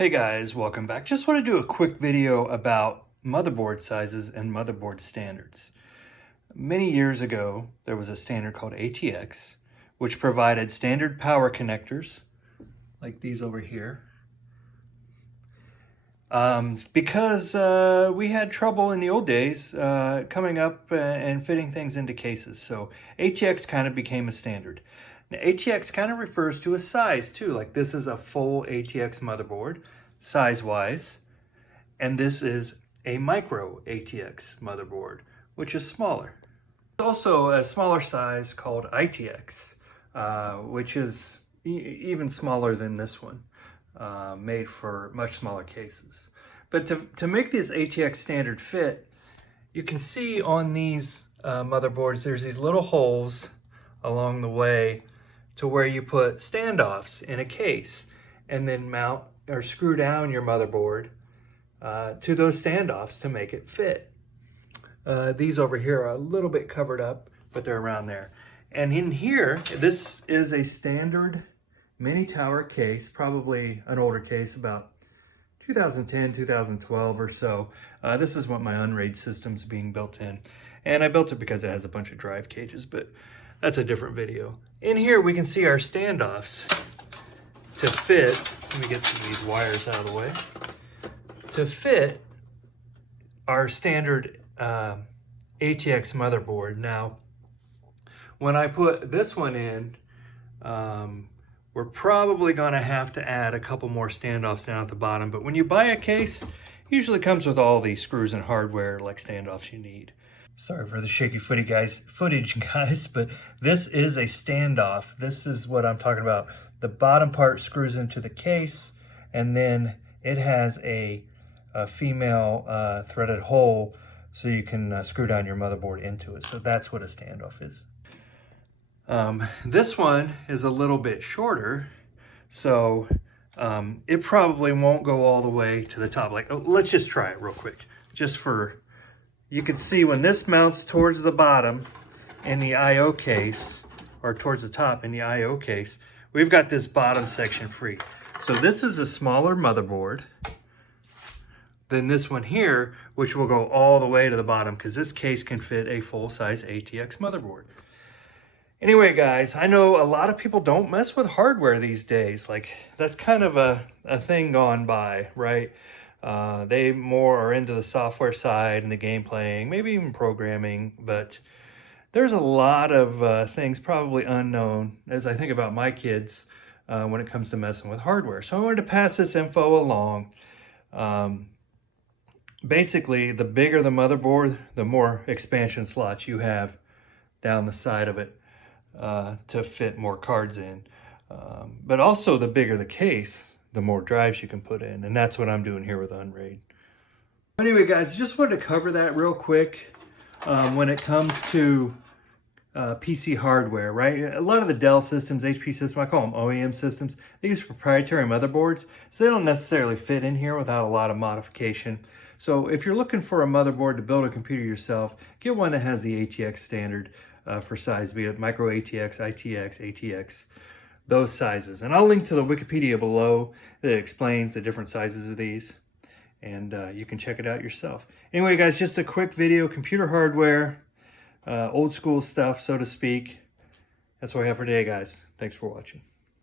Hey guys, welcome back. Just want to do a quick video about motherboard sizes and motherboard standards. Many years ago, there was a standard called ATX, which provided standard power connectors, like these over here, because we had trouble in the old days coming up and fitting things into cases. So ATX kind of became a standard. Now, ATX kind of refers to a size too, like this is a full ATX motherboard, size-wise, and this is a micro ATX motherboard, which is smaller. There's also a smaller size called ITX, which is even smaller than this one, made for much smaller cases. But to make this ATX standard fit, you can see on these motherboards, there's these little holes along the way to where you put standoffs in a case and then mount or screw down your motherboard to those standoffs to make it fit. These over here are a little bit covered up, but they're around there. And in here, this is a standard mini tower case, probably an older case, about 2010, 2012 or so. This is what my Unraid system's being built in. And I built it because it has a bunch of drive cages, but that's a different video. In here, we can see our standoffs to fit. Let me get some of these wires out of the way. To fit our standard ATX motherboard. Now, when I put this one in, we're probably gonna have to add a couple more standoffs down at the bottom, but when you buy a case, it usually comes with all the screws and hardware like standoffs you need. Sorry for the shaky footage, guys, but this is a standoff. This is what I'm talking about. The bottom part screws into the case, and then it has a female threaded hole so you can screw down your motherboard into it. So that's what a standoff is. This one is a little bit shorter, so it probably won't go all the way to the top. Like, let's just try it real quick, just for... You can see when this mounts towards the bottom in the I/O case, or towards the top in the I/O case, we've got this bottom section free. So this is a smaller motherboard than this one here, which will go all the way to the bottom because this case can fit a full-size ATX motherboard. Anyway, guys, I know a lot of people don't mess with hardware these days. Like, that's kind of a thing gone by, right? They more are into the software side and the game playing, maybe even programming, but there's a lot of things probably unknown as I think about my kids when it comes to messing with hardware. So I wanted to pass this info along. Basically, the bigger the motherboard, the more expansion slots you have down the side of it to fit more cards in. But also the bigger the case, the more drives you can put in. And that's what I'm doing here with Unraid. Anyway, guys, just wanted to cover that real quick when it comes to PC hardware, right? A lot of the Dell systems, HP systems, I call them OEM systems, they use proprietary motherboards, so they don't necessarily fit in here without a lot of modification. So if you're looking for a motherboard to build a computer yourself, get one that has the ATX standard for size, be it micro ATX, ITX, ATX, those sizes. And I'll link to the Wikipedia below that explains the different sizes of these, and you can check it out yourself. Anyway, guys, just a quick video, computer hardware, old school stuff, so to speak. That's what I have for today, guys. Thanks for watching.